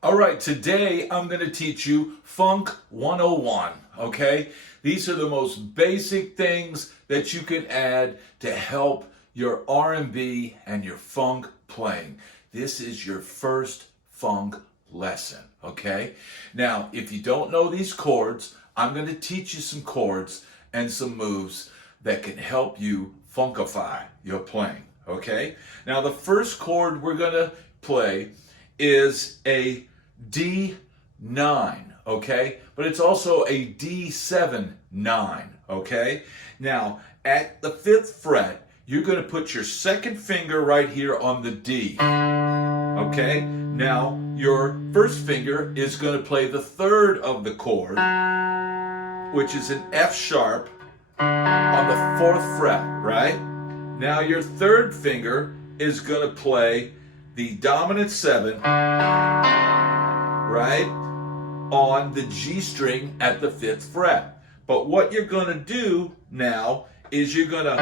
All right, today I'm going to teach you Funk 101, okay? These are the most basic things that you can add to help your R&B and your funk playing. This is your first funk lesson, okay? Now, if you don't know these chords, I'm going to teach you some chords and some moves that can help you funkify your playing, okay? Now, the first chord we're going to play is a D9, okay? But it's also a D7 9, okay? Now, at the 5th fret, you're going to put your second finger right here on the D, okay? Now, your first finger is going to play the 3rd of the chord, which is an F sharp on the 4th fret, right? Now, your 3rd finger is going to play the dominant 7, right, on the G string at the 5th fret. But what you're going to do now is you're going to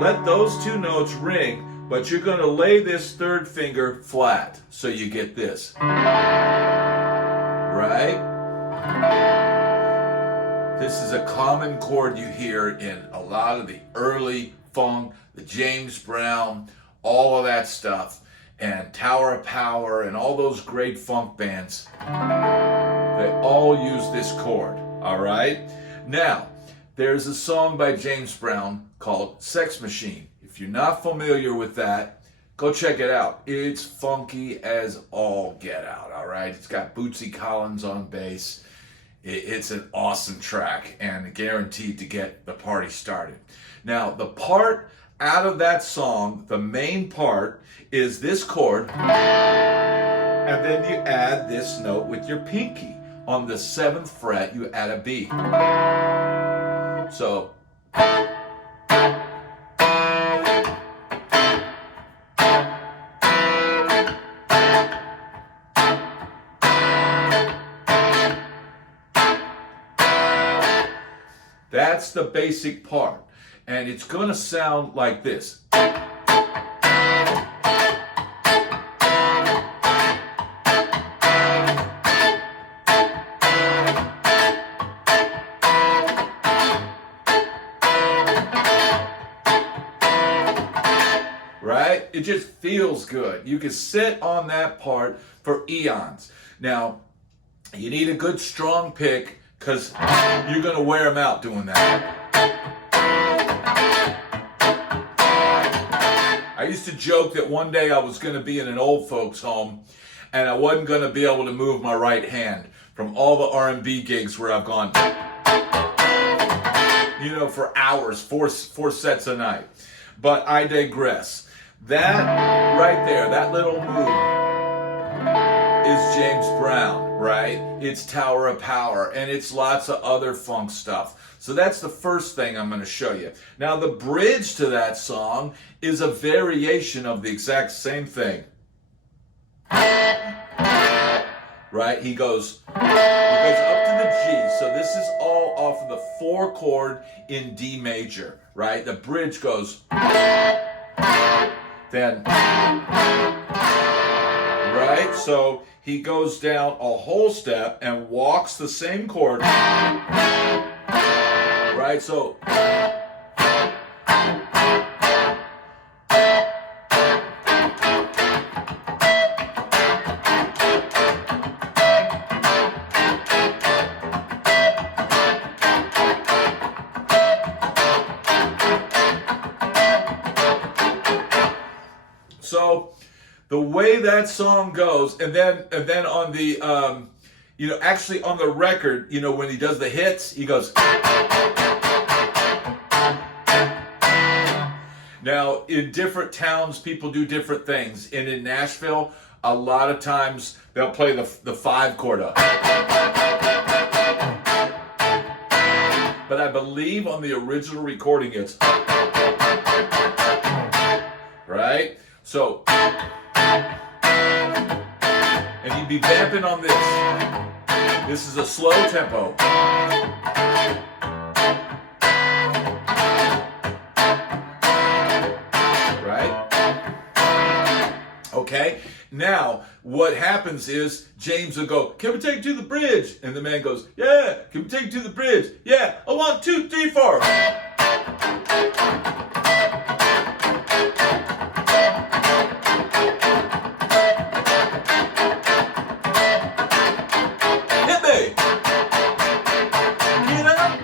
let those two notes ring, but you're going to lay this 3rd finger flat, so you get this, right? This is a common chord you hear in a lot of the early funk, the James Brown, all of that stuff, and Tower of Power, and all those great funk bands. They all use this chord, all right? Now, there's a song by James Brown called Sex Machine. If you're not familiar with that, go check it out. It's funky as all get out, all right? It's got Bootsy Collins on bass. It's an awesome track and guaranteed to get the party started. Now, the part out of that song, the main part, is this chord, and then you add this note with your pinky. On the 7th fret, you add a B. So, that's the basic part. And it's going to sound like this. Right? It just feels good. You can sit on that part for eons. Now, you need a good strong pick because you're going to wear them out doing that. I used to joke that one day I was going to be in an old folks home and I wasn't going to be able to move my right hand from all the R&B gigs where I've gone, for hours, four sets a night. But I digress. That right there, that little move is James Brown, right? It's Tower of Power, and it's lots of other funk stuff. So that's the first thing I'm going to show you. Now, the bridge to that song is a variation of the exact same thing. Right? He goes up to the G. So this is all off of the 4 chord in D major, right? The bridge goes then, right? So he goes down a whole step and walks the same chord, right? So, So the way that song goes, and then on the, actually on the record, when he does the hits, he goes. Now, in different towns, people do different things. And in Nashville, a lot of times they'll play the 5 chord up. But I believe on the original recording, it's right? So, and you'd be vamping on this. This is a slow tempo. Right? Okay? Now, what happens is James will go, "Can we take it to the bridge?" And the man goes, "Yeah, can we take it to the bridge?" "Yeah, a 1, 2, 3, 4. Hit me! Get up!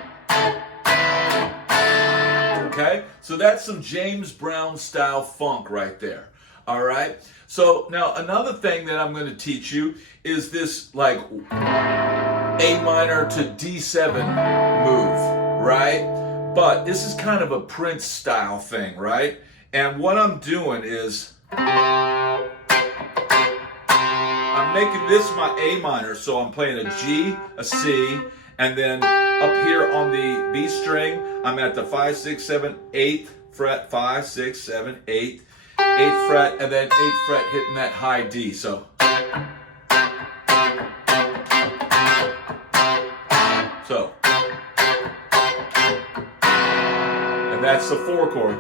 Okay? So that's some James Brown style funk right there. All right? So now another thing that I'm going to teach you is this like A minor to D7 move, right? But this is kind of a Prince style thing, right? And what I'm doing is I'm making this my A minor, so I'm playing a G, a C, and then up here on the B string, I'm at the 5, 6, 7, 8th fret, 5, 6, 7, 8, 8th fret, and then 8th fret hitting that high D. So and that's the 4 chord.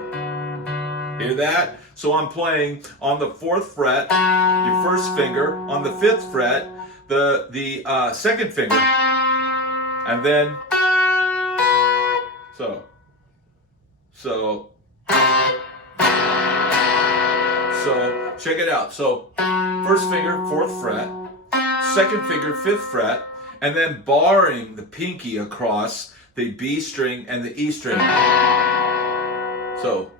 Hear that? So I'm playing on the 4th fret, your first finger, on the 5th fret, the 2nd finger, and then so check it out. So first finger, 4th fret, 2nd finger, 5th fret, and then barring the pinky across the B string and the E string. So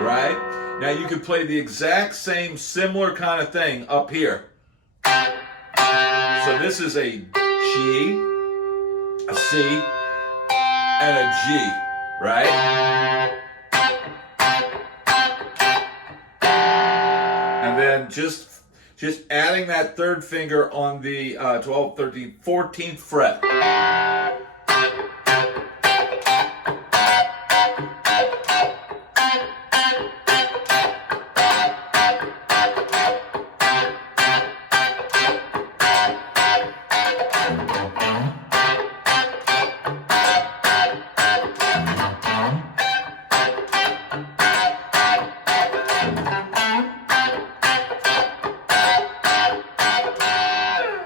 right? Now you can play the exact same similar kind of thing up here. So this is a G, a C, and a G, right? And then just adding that 3rd finger on the 12th, 13th, 14th fret.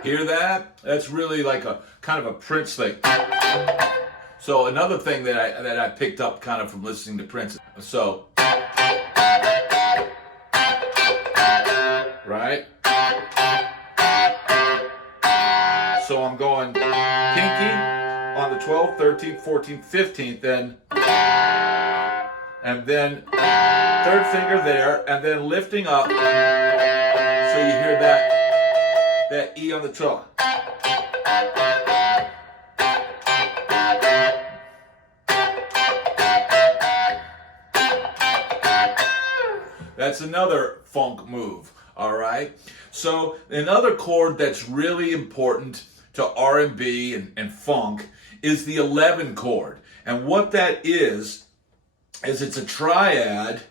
Hear that? That's really like a kind of a Prince thing. So another thing that I picked up kind of from listening to Prince. So right? So I'm going pinky on the 12th, 13th, 14th, 15th, then and then 3rd finger there, and then lifting up so you hear that E on the 12th. That's another funk move, all right? So another chord that's really important to R&B and funk is the 11 chord. And what that is it's a triad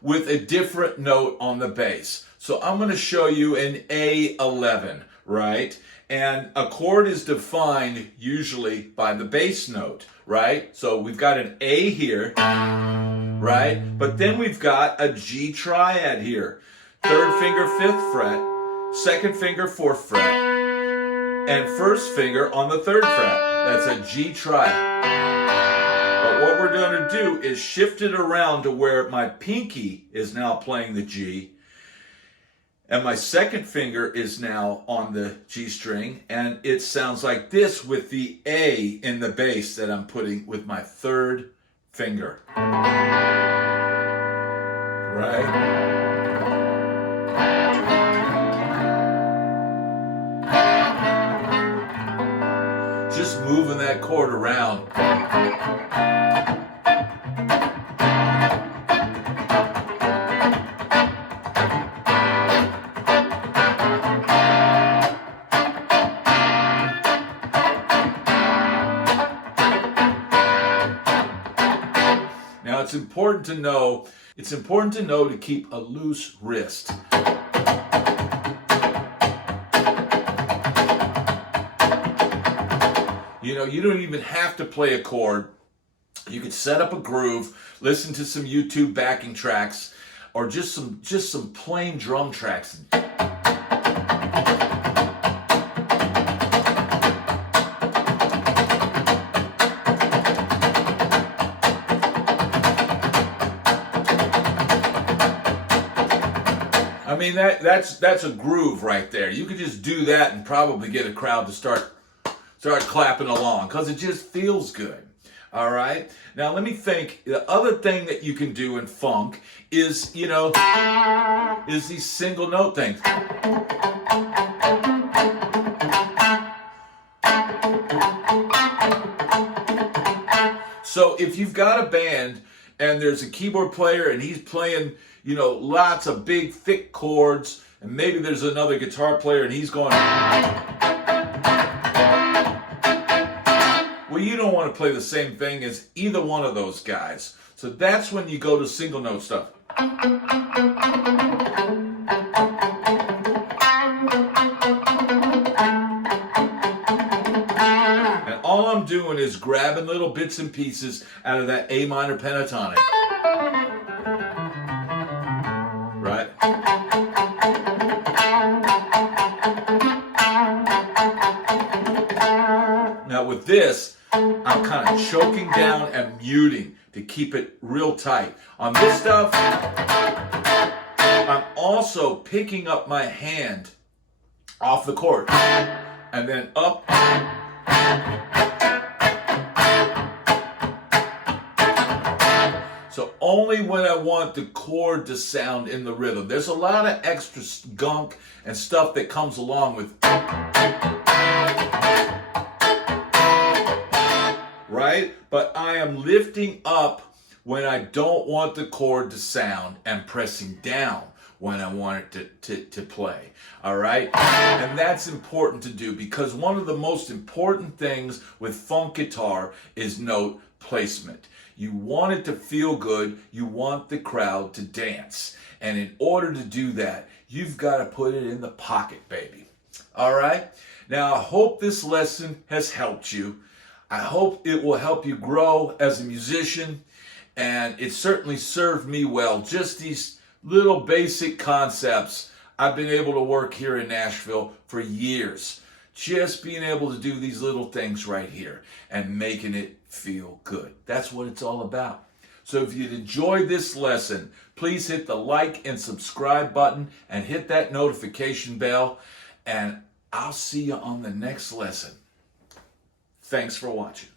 with a different note on the bass. So I'm going to show you an A11, right? And a chord is defined usually by the bass note, right? So we've got an A here, right? But then we've got a G triad here. 3rd finger, 5th fret, 2nd finger, 4th fret, and 1st finger on the 3rd fret. That's a G triad. But what we're going to do is shift it around to where my pinky is now playing the G, and my 2nd finger is now on the G string, and it sounds like this with the A in the bass that I'm putting with my 3rd finger. Right? Just moving that chord around. Now it's important to know to keep a loose wrist. You know, you don't even have to play a chord. You could set up a groove, listen to some YouTube backing tracks, or just some plain drum tracks. I mean, that's a groove right there. You could just do that and probably get a crowd to start clapping along because it just feels good. All right. Now let me think. The other thing that you can do in funk is, you know, is these single note things. So if you've got a band and there's a keyboard player and he's playing, you know, lots of big thick chords, and maybe there's another guitar player and he's going, well, you don't want to play the same thing as either one of those guys. So that's when you go to single note stuff. And all I'm doing is grabbing little bits and pieces out of that A minor pentatonic. Right? Now with this, I'm kind of choking down and muting to keep it real tight. On this stuff, I'm also picking up my hand off the chord and then up. So only when I want the chord to sound in the rhythm. There's a lot of extra gunk and stuff that comes along with, right? But I am lifting up when I don't want the chord to sound and pressing down when I want it to play. All right? And that's important to do because one of the most important things with funk guitar is note placement. You want it to feel good. You want the crowd to dance. And in order to do that, you've got to put it in the pocket, baby. All right? Now, I hope this lesson has helped you. I hope it will help you grow as a musician. And it certainly served me well. Just these little basic concepts I've been able to work here in Nashville for years. Just being able to do these little things right here and making it feel good. That's what it's all about. So if you'd enjoyed this lesson, please hit the like and subscribe button and hit that notification bell. And I'll see you on the next lesson. Thanks for watching.